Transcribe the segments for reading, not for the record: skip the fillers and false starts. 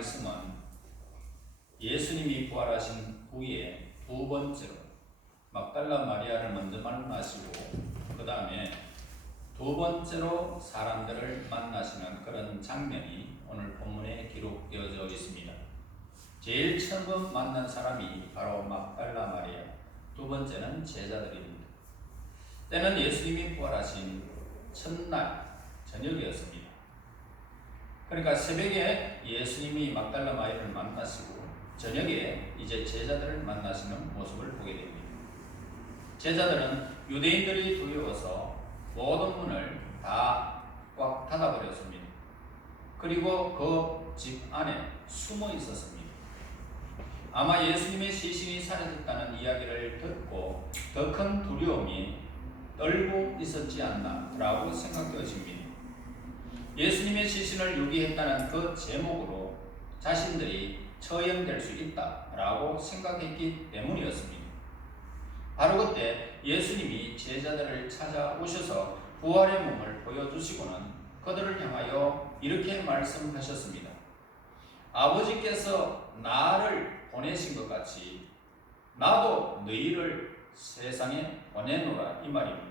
말씀은 예수님이 부활하신 후에 두 번째로 막달라 마리아를 먼저 만나시고 그 다음에 두 번째로 사람들을 만나시는 그런 장면이 오늘 본문에 기록되어져 있습니다. 제일 처음 만난 사람이 바로 막달라 마리아, 두 번째는 제자들입니다. 때는 예수님이 부활하신 첫날 저녁이었습니다. 그러니까 새벽에 예수님이 막달라 마리아를 만나시고 저녁에 이제 제자들을 만나시는 모습을 보게 됩니다. 제자들은 유대인들이 두려워서 모든 문을 다 꽉 닫아버렸습니다. 그리고 그 집 안에 숨어 있었습니다. 아마 예수님의 시신이 사라졌다는 이야기를 듣고 더 큰 두려움이 떨고 있었지 않나라고 생각되어집니다. 예수님의 시신을 유기했다는 그 제목으로 자신들이 처형될 수 있다라고 생각했기 때문이었습니다. 바로 그때 예수님이 제자들을 찾아오셔서 부활의 몸을 보여주시고는 그들을 향하여 이렇게 말씀하셨습니다. 아버지께서 나를 보내신 것 같이 나도 너희를 세상에 보내노라, 이 말입니다.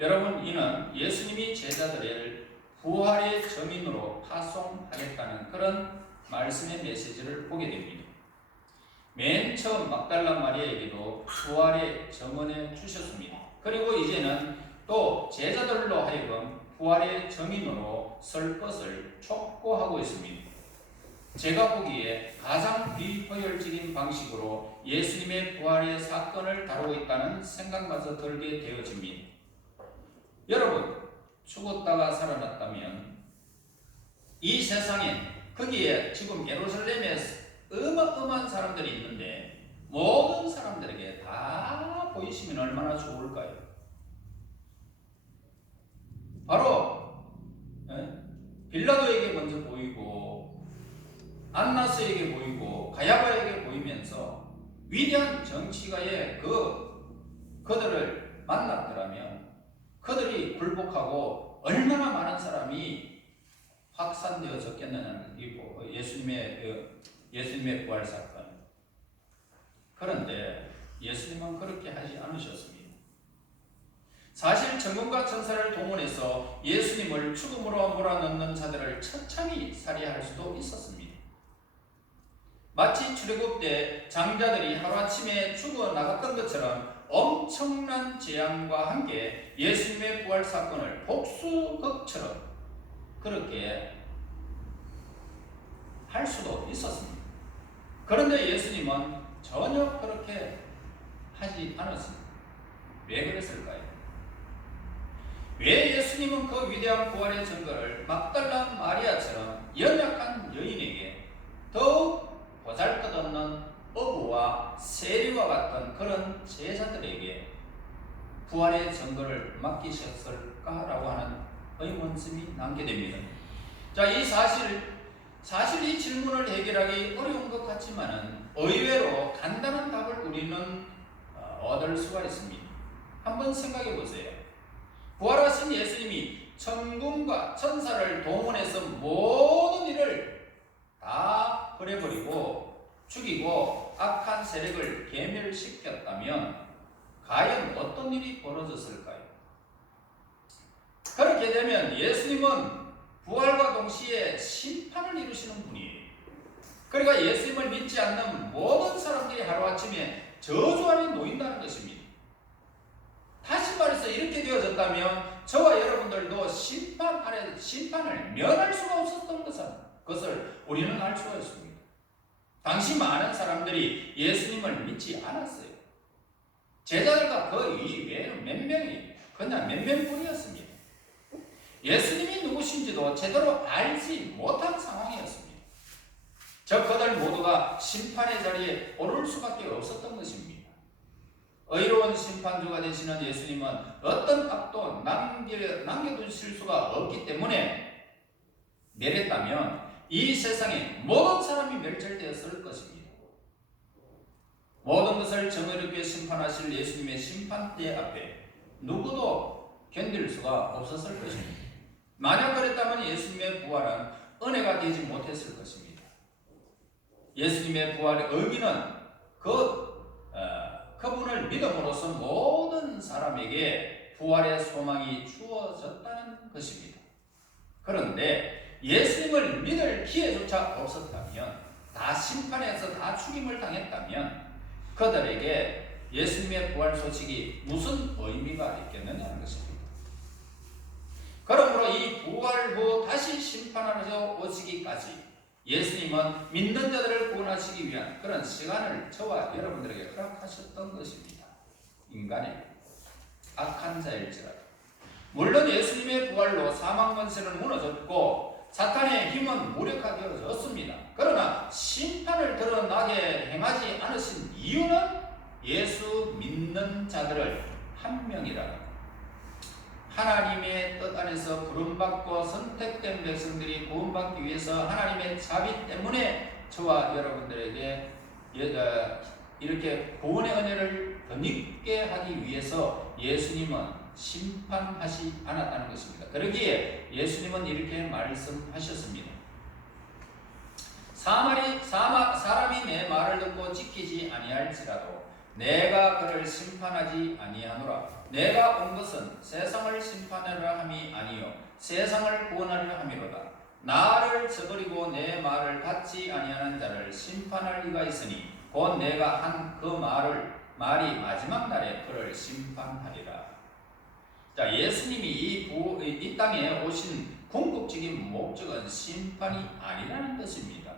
여러분, 이는 예수님이 제자들을 부활의 증인으로 파송하겠다는 그런 말씀의 메시지를 보게 됩니다. 맨 처음 막달라 마리아에게도 부활의 증언해 주셨습니다. 그리고 이제는 또 제자들로 하여금 부활의 증인으로 설 것을 촉구하고 있습니다. 제가 보기에 가장 비효율적인 방식으로 예수님의 부활의 사건을 다루고 있다는 생각마저 들게 되어집니다. 여러분, 죽었다가 살아났다면 이 세상에, 거기에 지금 예루살렘에 어마어마한 사람들이 있는데 모든 사람들에게 다 보이시면 얼마나 좋을까요? 바로 빌라도에게 먼저 보이고 안나스에게 보이고 가야바에게 보이면서 위대한 정치가의 그들을 만났더라면 그들이 굴복하고 얼마나 많은 사람이 확산되어졌겠느냐는 예수님의 부활 사건. 그런데 예수님은 그렇게 하지 않으셨습니다. 사실 천군과 천사를 동원해서 예수님을 죽음으로 몰아넣는 자들을 처참히 살해할 수도 있었습니다. 마치 출애굽 때 장자들이 하루아침에 죽어나갔던 것처럼 엄청난 재앙과 함께 예수님의 부활 사건을 복수극처럼 그렇게 할 수도 있었습니다. 그런데 예수님은 전혀 그렇게 하지 않았습니다. 왜 그랬을까요? 왜 예수님은 그 위대한 부활의 증거를 막달라 마리아처럼 연약한 여인에게 더욱 보잘것없는 어부와 세리와 같은 그런 제자들에게 부활의 증거를 맡기셨을까라고 하는 의문점이 남게 됩니다. 자, 이 사실 이 질문을 해결하기 어려운 것 같지만은 의외로 간단한 답을 우리는 얻을 수가 있습니다. 한번 생각해 보세요. 부활하신 예수님이 천군과 천사를 동원해서 모든 일을 다 버려버리고 죽이고 악한 세력을 괴멸시켰다면 과연 어떤 일이 벌어졌을까요? 그렇게 되면 예수님은 부활과 동시에 심판을 이루시는 분이에요. 그러니까 예수님을 믿지 않는 모든 사람들이 하루아침에 저주 아래 놓인다는 것입니다. 다시 말해서 이렇게 되어졌다면 저와 여러분들도 심판을 면할 수가 없었던 것을 우리는 알 수가 있습니다. 당시 많은 사람들이 예수님을 믿지 않았어요. 제자들과 그 이외에는 몇 명이 그냥 몇 명뿐이었습니다. 예수님이 누구신지도 제대로 알지 못한 상황이었습니다. 그들 모두가 심판의 자리에 오를 수밖에 없었던 것입니다. 의로운 심판주가 되시는 예수님은 어떤 악도 남겨두실 수가 없기 때문에 내렸다면 이 세상에 모든 사람이 멸절되었을 것입니다. 모든 것을 정의롭게 심판하실 예수님의 심판대 앞에 누구도 견딜 수가 없었을 것입니다. 만약 그랬다면 예수님의 부활은 은혜가 되지 못했을 것입니다. 예수님의 부활의 의미는 그분을 믿음으로써 모든 사람에게 부활의 소망이 주어졌다는 것입니다. 그런데 예수님을 믿을 기회조차 없었다면, 다 심판해서 다 죽임을 당했다면 그들에게 예수님의 부활 소식이 무슨 의미가 있겠느냐는 것입니다. 그러므로 이 부활 후 다시 심판하러 오시기까지 예수님은 믿는 자들을 구원하시기 위한 그런 시간을 저와 여러분들에게 허락하셨던 것입니다. 인간의 악한 자일지라도. 물론 예수님의 부활로 사망 권세는 무너졌고 사탄의 힘은 무력화되어졌습니다. 그러나 심판을 드러나게 행하지 않으신 이유는 예수 믿는 자들을 한 명이라는 하나님의 뜻 안에서 부름받고 선택된 백성들이 구원받기 위해서 하나님의 자비 때문에 저와 여러분들에게 이렇게 구원의 은혜를 덧입게 하기 위해서 예수님은 심판하지 않았다는 것입니다. 그러기에 예수님은 이렇게 말씀하셨습니다. 사람이 내 말을 듣고 지키지 아니할지라도 내가 그를 심판하지 아니하노라. 내가 온 것은 세상을 심판하려 함이 아니요 세상을 구원하려 함이로다. 나를 저버리고 내 말을 받지 아니하는 자를 심판할 리가 있으니 곧 내가 한 그 말이 마지막 날에 그를 심판하리라. 자, 예수님이 이 땅에 오신 궁극적인 목적은 심판이 아니라는 것입니다.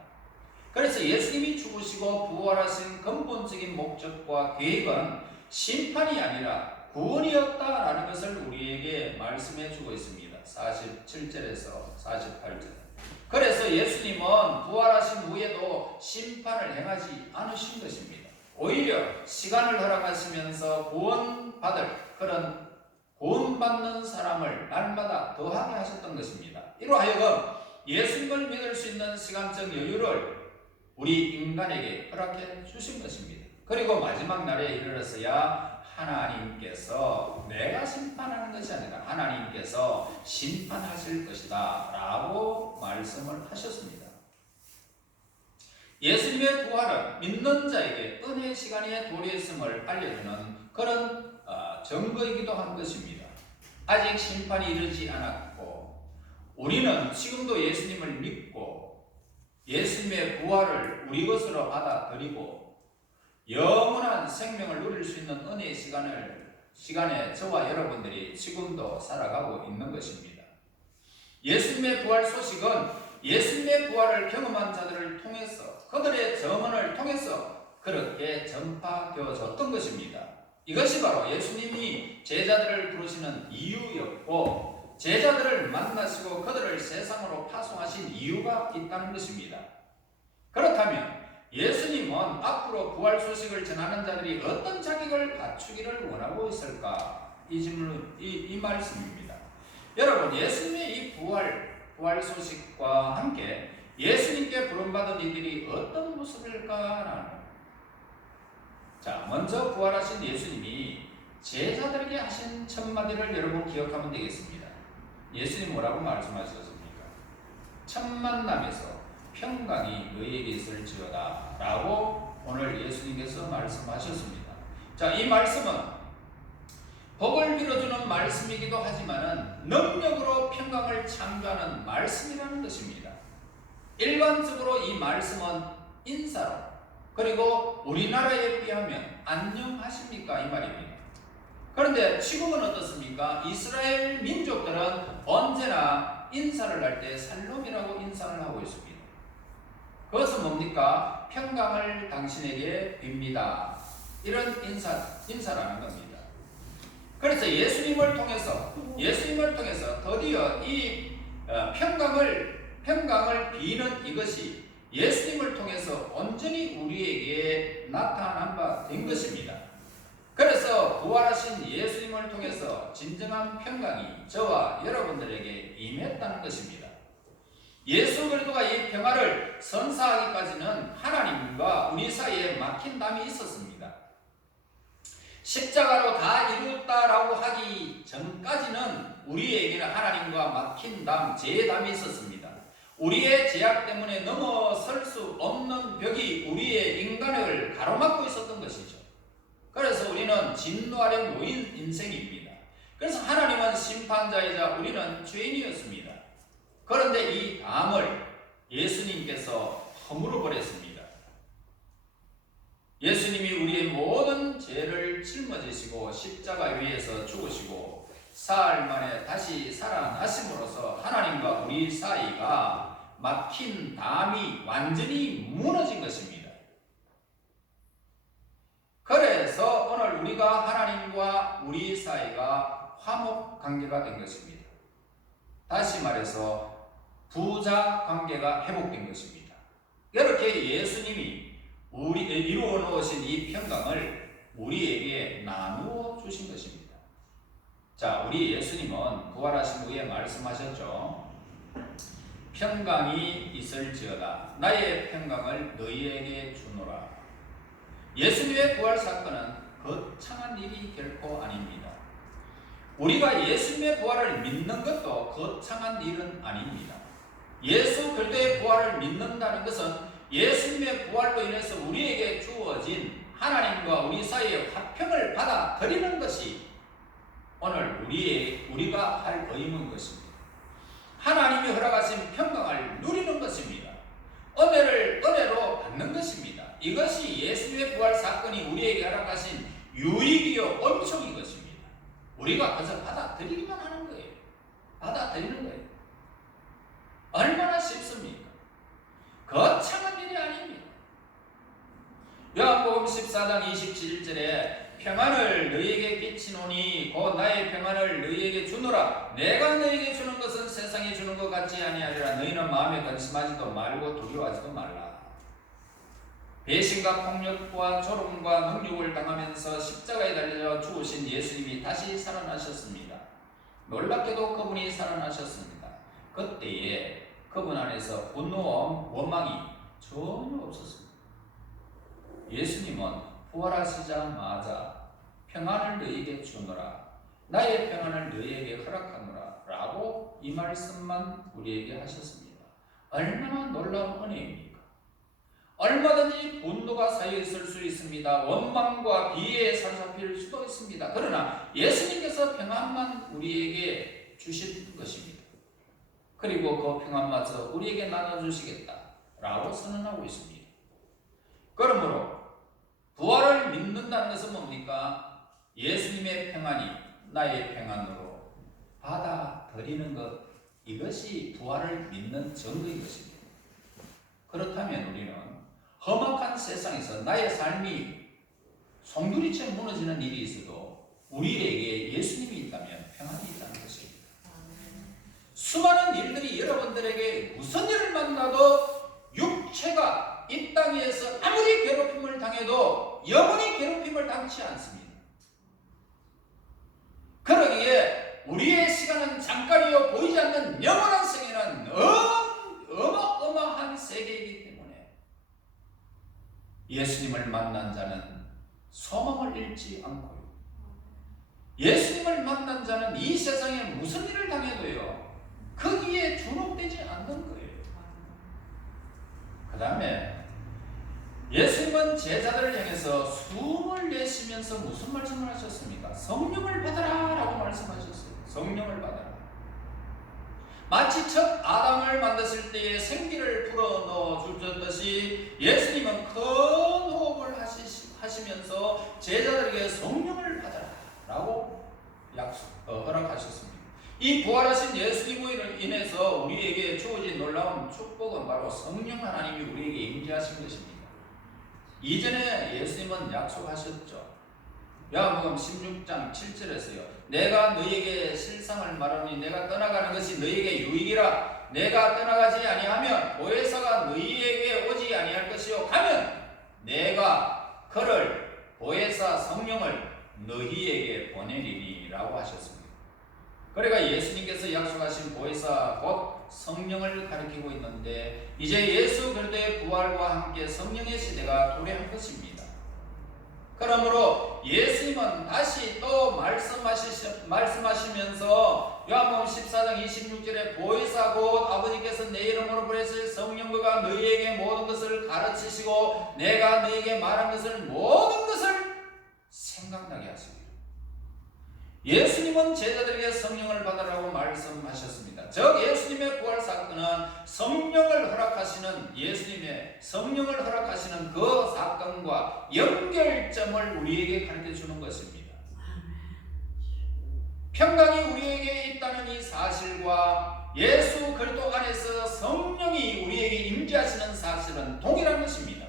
그래서 예수님이 죽으시고 부활하신 근본적인 목적과 계획은 심판이 아니라 구원이었다라는 것을 우리에게 말씀해 주고 있습니다. 47절에서 48절. 그래서 예수님은 부활하신 후에도 심판을 행하지 않으신 것입니다. 오히려 시간을 허락하시면서 구원받을 그런 구원받는 사람을 날마다 더하게 하셨던 것입니다. 이로하여금 예수님을 믿을 수 있는 시간적 여유를 우리 인간에게 허락해 주신 것입니다. 그리고 마지막 날에 이르러서야 하나님께서 내가 심판하는 것이 아니라 하나님께서 심판하실 것이다 라고 말씀을 하셨습니다. 예수님의 부활은 믿는 자에게 은혜의 시간에 도래했음을 알려주는 그런 증거이기도 한 것입니다. 아직 심판이 이르지 않았고 우리는 지금도 예수님을 믿고 예수님의 부활을 우리 것으로 받아들이고 영원한 생명을 누릴 수 있는 은혜의 시간에 저와 여러분들이 지금도 살아가고 있는 것입니다. 예수님의 부활 소식은 예수님의 부활을 경험한 자들을 통해서 그들의 증언을 통해서 그렇게 전파되어졌던 것입니다. 이것이 바로 예수님이 제자들을 부르시는 이유였고 제자들을 만나시고 그들을 세상으로 파송하신 이유가 있다는 것입니다. 그렇다면 예수님은 앞으로 부활 소식을 전하는 자들이 어떤 자격을 갖추기를 원하고 있을까? 이 말씀입니다. 여러분, 예수님의 이 부활 소식과 함께 예수님께 부름받은 이들이 어떤 모습일까라는. 자, 먼저 부활하신 예수님이 제자들에게 하신 첫 마디를 여러분 기억하면 되겠습니다. 예수님 뭐라고 말씀하셨습니까? 첫 만남에서 평강이 너희에게 있을지어다 라고 오늘 예수님께서 말씀하셨습니다. 자, 이 말씀은 복을 빌어주는 말씀이기도 하지만 능력으로 평강을 창조하는 말씀이라는 것입니다. 일반적으로 이 말씀은 인사로 그리고 우리나라에 비하면 안녕하십니까 이 말입니다. 그런데 지금은 어떻습니까? 이스라엘 민족들은 언제나 인사를 할 때 살롬이라고 인사를 하고 있습니다. 그것은 뭡니까? 평강을 당신에게 빕니다. 이런 인사라는 겁니다. 그래서 예수님을 통해서 드디어 이 평강을 비는 이것이 예수님을 통해서 온전히 우리에게 나타난 바 된 것입니다. 그래서 부활하신 예수님을 통해서 진정한 평강이 저와 여러분들에게 임했다는 것입니다. 예수 그리스도가 이 평화를 선사하기까지는 하나님과 우리 사이에 막힌 담이 있었습니다. 십자가로 다 이루었다라고 하기 전까지는 우리에게는 하나님과 막힌 담, 제 담이 있었습니다. 우리의 죄악 때문에 넘어설 수 없는 벽이 우리의 인간을 가로막고 있었던 것이죠. 그래서 우리는 진노 아래 놓인 인생입니다. 그래서 하나님은 심판자이자 우리는 죄인이었습니다. 그런데 이 담을 예수님께서 허물어 버렸습니다. 예수님이 우리의 모든 죄를 짊어지시고 십자가 위에서 죽으시고 사흘 만에 다시 살아나심으로써 하나님과 우리 사이가 막힌 담이 완전히 무너진 것입니다. 그래서 오늘 우리가 하나님과 우리 사이가 화목 관계가 된 것입니다. 다시 말해서 부자 관계가 회복된 것입니다. 이렇게 예수님이 이루어 놓으신 이 평강을 우리에게 나누어 주신 것입니다. 자, 우리 예수님은 부활하신 후에 말씀하셨죠. 평강이 있을지어다. 나의 평강을 너희에게 주노라. 예수님의 부활 사건은 거창한 일이 결코 아닙니다. 우리가 예수님의 부활을 믿는 것도 거창한 일은 아닙니다. 예수 그리스도의 부활을 믿는다는 것은 예수님의 부활로 인해서 우리에게 주어진 하나님과 우리 사이의 화평을 받아들이는 것이 오늘 우리가 할 의무인 것입니다. 하나님이 허락하신 평강을 누리는 것입니다. 은혜로 받는 것입니다. 이것이 예수님의 부활 사건이 우리에게 허락하신 유익이요 엄청인 것입니다. 우리가 그것을 받아들이기만 하는 거예요. 받아들이는 거예요. 얼마나 쉽습니까? 거창한 일이 아닙니다. 요한복음 14장 27절에 평안을 너희에게 끼치노니 곧 나의 평안을 너희에게 주노라. 내가 너희에게 주는 것은 세상이 주는 것 같지 아니하리라. 너희는 마음에 근심하지도 말고 두려워하지도 말라. 배신과 폭력과 조롱과 능욕을 당하면서 십자가에 달려 죽으신 예수님이 다시 살아나셨습니다. 놀랍게도 그분이 살아나셨습니다. 그때에 그분 안에서 분노와 원망이 전혀 없었습니다. 예수님은 부활하시자마자 평안을 너희에게 주노라. 나의 평안을 너희에게 허락하노라 라고 이 말씀만 우리에게 하셨습니다. 얼마나 놀라운 은혜입니까? 얼마든지 분노가 쌓여 있을 수 있습니다. 원망과 비애에 사로잡힐 수도 있습니다. 그러나 예수님께서 평안만 우리에게 주신 것입니다. 그리고 그 평안마저 우리에게 나눠주시겠다 라고 선언하고 있습니다. 그러므로 부활을 믿는다는 것은 뭡니까? 예수님의 평안이 나의 평안으로 받아들이는 것, 이것이 부활을 믿는 증거인 것입니다. 그렇다면 우리는 험악한 세상에서 나의 삶이 송두리째 무너지는 일이 있어도 우리에게 예수님이 있다면 평안이 있다는 것입니다. 수많은 일들이 여러분들에게 무슨 일을 만나도 육체가 이 땅 위에서 아무리 괴롭힘을 당해도 영원히 괴롭힘을 당치 않습니다. 그러기에 우리의 시간은 잠깐이요 보이지 않는 영원한 세계는 어마어마한 세계이기 때문에 예수님을 만난 자는 소망을 잃지 않고요. 예수님을 만난 자는 이 세상에 무슨 일을 당해도요 거기에 주눅되지 않는 거예요. 그 다음에 예수님은 제자들을 향해서 숨을 내쉬면서 무슨 말씀을 하셨습니까? 성령을 받아라 라고 말씀하셨어요. 성령을 받아라. 마치 첫 아담을 만드실 때에 생기를 불어넣어 주셨듯이 예수님은 큰 호흡을 하시면서 제자들에게 성령을 받아라 라고 허락하셨습니다. 이 부활하신 예수님으로 인해서 우리에게 주어진 놀라운 축복은 바로 성령 하나님이 우리에게 임재하신 것입니다. 이전에 예수님은 약속하셨죠. 요한복음 16장 7절에서요. 내가 너희에게 실상을 말하니 내가 떠나가는 것이 너희에게 유익이라. 내가 떠나가지 아니하면 보혜사가 너희에게 오지 아니할 것이요 가면 내가 그를 보혜사 성령을 너희에게 보내리니 라고 하셨습니다. 그러니까 예수님께서 약속하신 보혜사 곧 성령을 가리키고 있는데 이제 예수 그리스도의 부활과 함께 성령의 시대가 도래한 것입니다. 그러므로 예수님은 다시 또 말씀하시면서 요한복음 14장 26절에 보혜사 곧 아버지께서 하나님께서 내 이름으로 보내실 성령과 너희에게 모든 것을 가르치시고 내가 너희에게 말한 것을 모든 것을 생각나게 하시리라. 예수님은 제자들에게 성령을 받으라고 말씀하셨습니다. 즉 예수님의 부활 사건은 성령을 허락하시는 예수님의 성령을 허락하시는 그 사건과 연결점을 우리에게 가르쳐 주는 것입니다. 평강이 우리에게 있다는 이 사실과 예수 그리스도 안에서 성령이 우리에게 임재하시는 사실은 동일한 것입니다.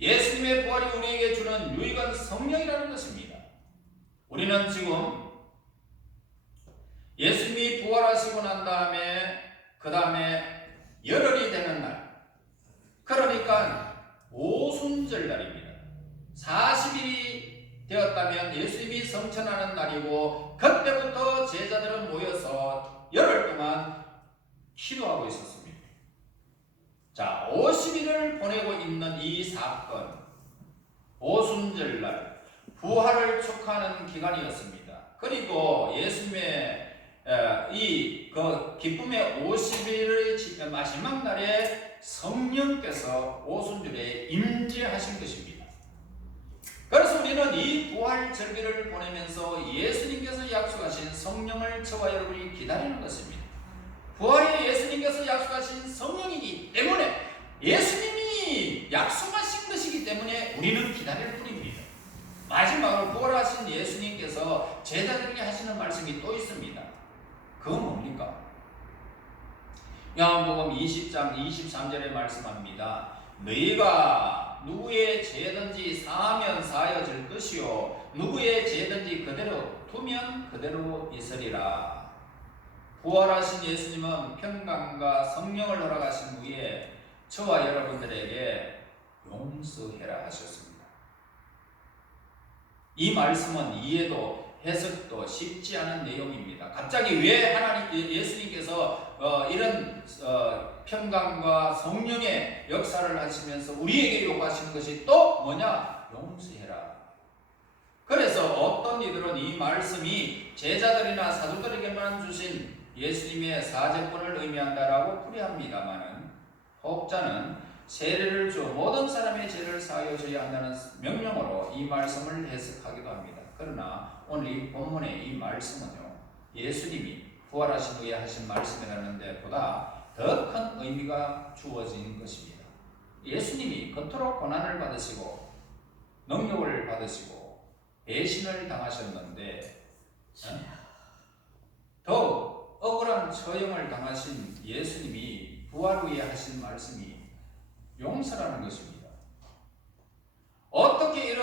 예수님의 부활이 우리에게 주는 유익은 성령이라는 것입니다. 우리는 지금 예수님이 부활하시고 난 다음에 그 다음에 열흘이 되는 날, 그러니까 오순절날입니다. 40일이 되었다면 예수님이 성천하는 날이고 그때부터 제자들은 모여서 열흘 동안 기도하고 있었습니다. 자, 50일을 보내고 있는 이 사건, 오순절날 부활을 축하하는 기간이었습니다. 그리고 예수님의 이 기쁨의 50일의 마지막 날에 성령께서 오순절에 임재하신 것입니다. 그래서 우리는 이 부활 절기를 보내면서 예수님께서 약속하신 성령을 저와 여러분이 기다리는 것입니다. 부활이 예수님께서 약속하신 성령이기 때문에 예수님이 약속하신 것이기 때문에 우리는 기다릴 뿐입니다. 마지막으로 부활하신 예수님께서 제자들에게 하시는 말씀이 또 있습니다. 그건 뭡니까? 요한복음 20장 23절에 말씀합니다. 너희가 누구의 죄든지 사하면 사하여질 것이요 누구의 죄든지 그대로 두면 그대로 있으리라. 부활하신 예수님은 평강과 성령을 허락하신 후에 저와 여러분들에게 용서해라 하셨습니다. 이 말씀은 이해도 해석도 쉽지 않은 내용입니다. 갑자기 왜 예수님께서 이런 평강과 성령의 역사를 하시면서 우리에게 요구하시는 것이 또 뭐냐? 용서해라. 그래서 어떤 이들은 이 말씀이 제자들이나 사도들에게만 주신 예수님의 사제권을 의미한다라고 풀이합니다마는 혹자는 세례를 주 모든 사람의 죄를 사하여 줘야 한다는 명령으로 이 말씀을 해석하기도 합니다. 그러나 오늘 이 본문의 이 말씀은요, 예수님이 부활하신 후에 하신 말씀이라는 데보다 더 큰 의미가 주어진 것입니다. 예수님이 그토록 고난을 받으시고 능력을 받으시고 배신을 당하셨는데 더욱 억울한 처형을 당하신 예수님이 부활 후에 하신 말씀이 용서라는 것입니다. 어떻게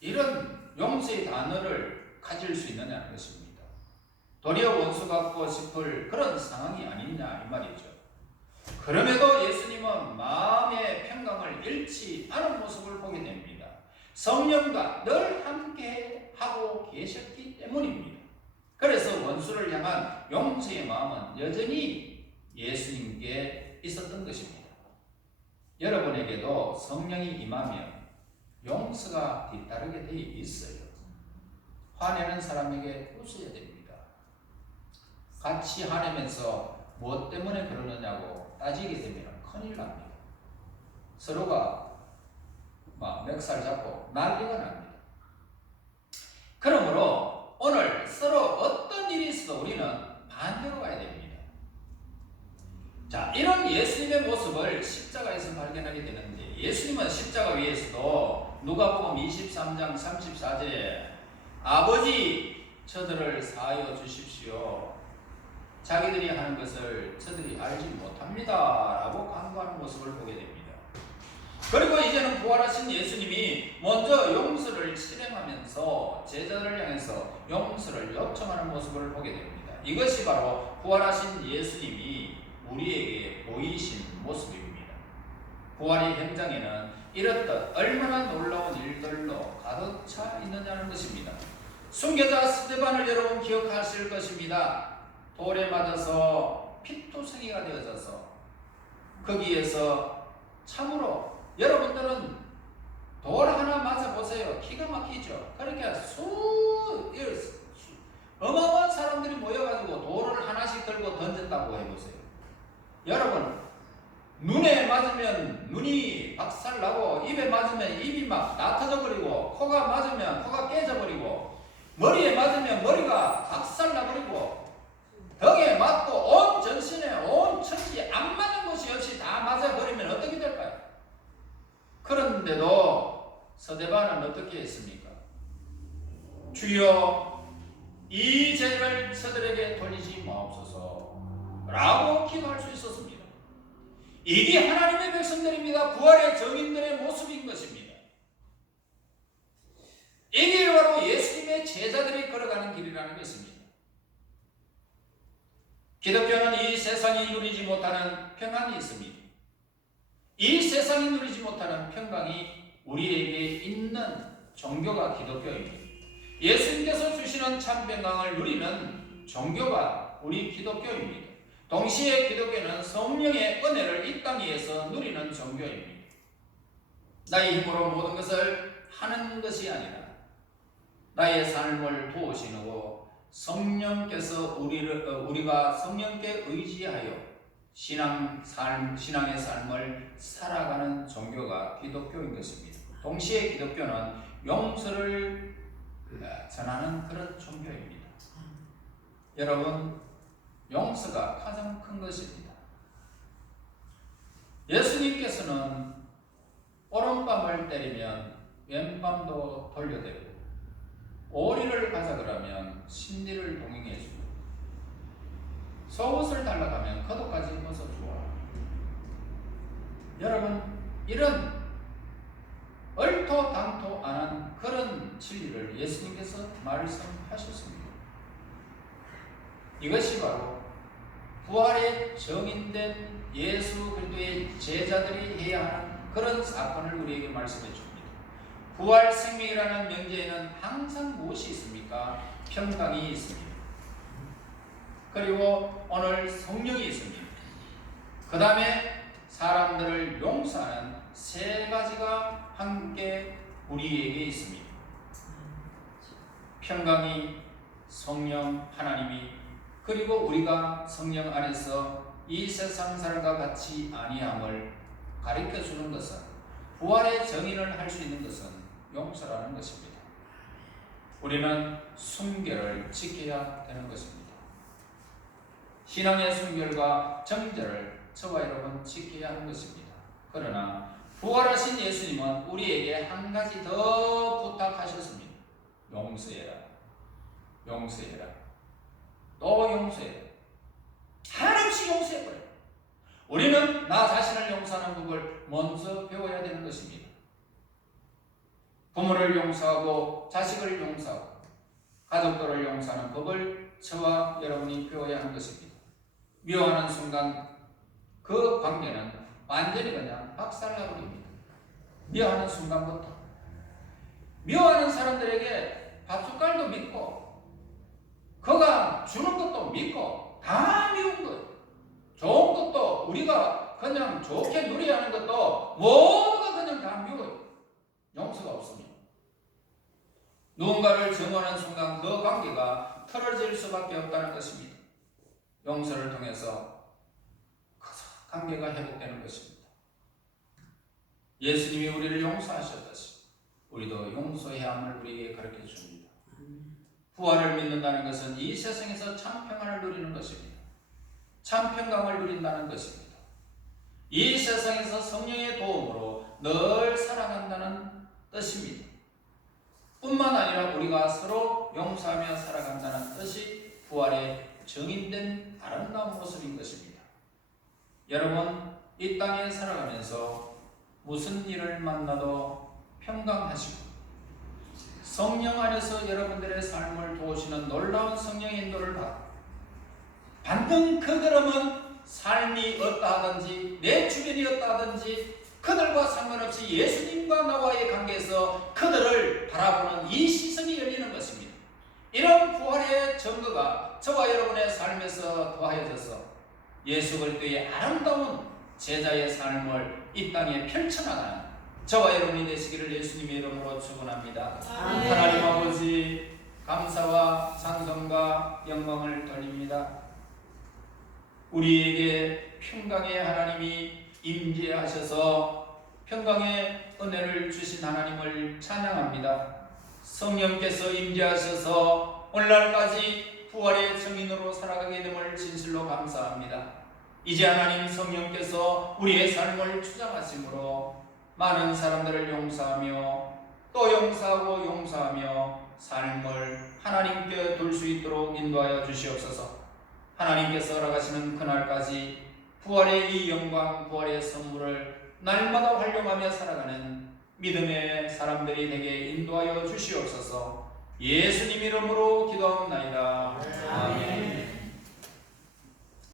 이런 용서의 단어를 가질 수 있느냐는 것입니다. 도리어 원수 같고 싶을 그런 상황이 아니냐 이 말이죠. 그럼에도 예수님은 마음의 평강을 잃지 않은 모습을 보게 됩니다. 성령과 늘 함께 하고 계셨기 때문입니다. 그래서 원수를 향한 용서의 마음은 여전히 예수님께 있었던 것입니다. 여러분에게도 성령이 임하면 용서가 뒤따르게 되어 있어요. 화내는 사람에게 웃어야 됩니다. 같이 화내면서 무엇 때문에 그러느냐고 따지게 되면 큰일 납니다. 서로가 멱살 잡고 난리가 납니다. 그러므로 오늘 서로 어떤 일이 있어도 우리는 반대로 가야 됩니다. 자, 이런 예수님의 모습을 십자가에서 발견하게 되는데 예수님은 십자가 위에서도 누가복음 23장 34절에 아버지 저들을 사하여 주십시오. 자기들이 하는 것을 저들이 알지 못합니다 라고 간구하는 모습을 보게 됩니다. 그리고 이제는 부활하신 예수님이 먼저 용서를 실행하면서 제자들을 향해서 용서를 요청하는 모습을 보게 됩니다. 이것이 바로 부활하신 예수님이 우리에게 보이신 모습입니다. 부활의 현장에는 이렇듯 얼마나 놀라운 일들로 가득 차 있느냐는 것입니다. 순교자 스데반을 여러분 기억하실 것입니다. 돌에 맞아서 피투성이가 되어져서 거기에서 참으로 여러분들은 돌 하나 맞아보세요. 기가 막히죠. 그러니까 어마어마한 사람들이 모여가지고 돌을 하나씩 들고 던졌다고 해보세요. 여러분, 눈에 맞으면 눈이 박살나고, 입에 맞으면 입이 막 나터져 버리고, 코가 맞으면 코가 깨져버리고, 머리에 맞으면 머리가 박살나버리고, 덕에 맞고 온 전신에 온 천지 안 맞는 곳이 없이 다 맞아버리면 어떻게 될까요? 그런데도 스데반은 어떻게 했습니까? 주여, 이 죄를 저들에게 돌리지 마옵소서 라고 기도할 수 있었습니다. 이게 하나님의 백성들입니다. 부활의 증인들의 모습인 것입니다. 이게 바로 예수님의 제자들이 걸어가는 길이라는 것입니다. 기독교는 이 세상이 누리지 못하는 평안이 있습니다. 이 세상이 누리지 못하는 평강이 우리에게 있는 종교가 기독교입니다. 예수님께서 주시는 참 평강을 누리는 종교가 우리 기독교입니다. 동시에 기독교는 성령의 은혜를 이 땅 위에서 누리는 종교입니다. 나의 힘으로 모든 것을 하는 것이 아니라 나의 삶을 도우시고 성령께서 우리가 성령께 의지하여 신앙의 삶을 살아가는 종교가 기독교인 것입니다. 동시에 기독교는 용서를 전하는 그런 종교입니다. 여러분, 용서가 가장 큰 것입니다. 예수님께서는 오른밤을 때리면 왼밤도 돌려대고, 오리를 가자 그러면 신리를 동행해 주고, 속옷을 달라가면 겉옷까지 벗어주어라. 여러분, 이런 얼토당토 않은 그런 진리를 예수님께서 말씀하셨습니다. 이것이 바로 부활의 정인된 예수 그리스도의 제자들이 해야 하는 그런 사건을 우리에게 말씀해 줍니다. 부활 생명이라는 명제에는 항상 무엇이 있습니까? 평강이 있습니다. 그리고 오늘 성령이 있습니다. 그 다음에 사람들을 용서하는 세 가지가 함께 우리에게 있습니다. 평강이, 성령, 하나님이, 그리고 우리가 성령 안에서 이 세상 사람과 같이 아니함을 가르쳐 주는 것은, 부활의 정인을 할 수 있는 것은 용서라는 것입니다. 우리는 순결을 지켜야 되는 것입니다. 신앙의 순결과 정절을 저와 여러분 지켜야 하는 것입니다. 그러나 부활하신 예수님은 우리에게 한 가지 더 부탁하셨습니다. 용서해라. 용서해라. 또 용서해라. 한없이 용서해버려. 우리는 나 자신을 용서하는 법을 먼저 배워야 되는 것입니다. 부모를 용서하고 자식을 용서하고 가족들을 용서하는 법을 저와 여러분이 배워야 하는 것입니다. 미워하는 순간 그 관계는 완전히 그냥 박살나버립니다. 미워하는 순간부터 미워하는 사람들에게 밥숟갈도 믿고 그가 주는 것도 믿고 다 미운 것, 좋은 것도 우리가 그냥 좋게 누려야 하는 것도 모두가 그냥 다 미워요. 용서가 없습니다. 누군가를 정하는 순간 그 관계가 틀어질 수밖에 없다는 것입니다. 용서를 통해서 관계가 회복되는 것입니다. 예수님이 우리를 용서하셨듯이 우리도 용서해야 함을 우리에게 가르쳐 줍니다. 부활을 믿는다는 것은 이 세상에서 참 평안을 누리는 것입니다. 참 평강을 누린다는 것입니다. 이 세상에서 성령의 도움으로 늘 살아간다는 뜻입니다. 뿐만 아니라 우리가 서로 용서하며 살아간다는 뜻이 부활의 정인된 아름다운 모습인 것입니다. 여러분, 이 땅에 살아가면서 무슨 일을 만나도 평강하시고 성령 안에서 여러분들의 삶을 도우시는 놀라운 성령의 인도를 받는 그 걸음은 삶이 어떠하든지 내 주변이 어떠하든지 그들과 상관없이 예수님과 나와의 관계에서 그들을 바라보는 이 시선이 열리는 것입니다. 이런 부활의 증거가 저와 여러분의 삶에서 더하여져서 예수 그리스도의 아름다운 제자의 삶을 이 땅에 펼쳐나가는 저와 여러분이 되시기를 예수님의 이름으로 축원합니다. 하나님 아버지, 감사와 찬송과 영광을 돌립니다. 우리에게 평강의 하나님이 임재하셔서 평강의 은혜를 주신 하나님을 찬양합니다. 성령께서 임재하셔서 오늘날까지 부활의 증인으로 살아가게 됨을 진실로 감사합니다. 이제 하나님 성령께서 우리의 삶을 주장하심으로 많은 사람들을 용서하며 또 용서하고 용서하며 삶을 하나님께 둘 수 있도록 인도하여 주시옵소서. 하나님께서 허락하시는 그날까지 부활의 이 영광, 부활의 선물을 날마다 활용하며 살아가는 믿음의 사람들이 되게 인도하여 주시옵소서. 예수님 이름으로 기도하옵나이다. 아멘.